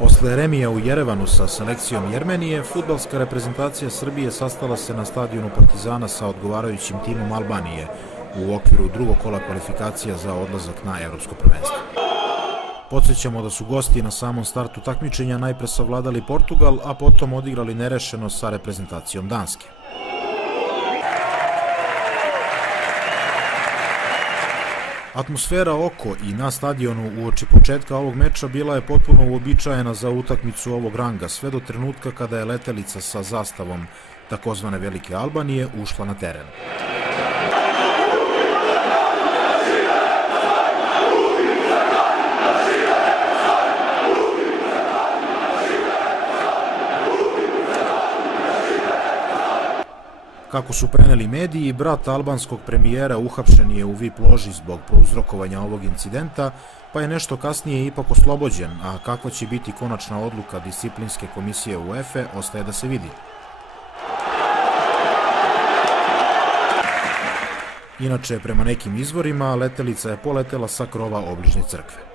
Posle remija u Jerevanu sa selekcijom Jermenije, fudbalska reprezentacija Srbije sastala se na stadionu Partizana sa odgovarajućim timom Albanije u okviru drugog kola kvalifikacija za odlazak na evropsko prvenstvo. Podsjećamo da su gosti na samom startu takmičenja najpre savladali Portugal, a potom odigrali nerešeno sa reprezentacijom Danske. Atmosfera oko i na stadionu uoči početka ovog meča bila je potpuno uobičajena za utakmicu ovog ranga, sve do trenutka kada je letelica sa zastavom takozvane Velike Albanije ušla na teren. Kako su preneli mediji, brat albanskog premijera uhapšen je u VIP loži zbog prouzrokovanja ovog incidenta, pa je nešto kasnije ipak oslobođen, a kakva će biti konačna odluka disciplinske komisije UEFA ostaje da se vidi. Inače, prema nekim izvorima, letelica je poletela sa krova obližnje crkve.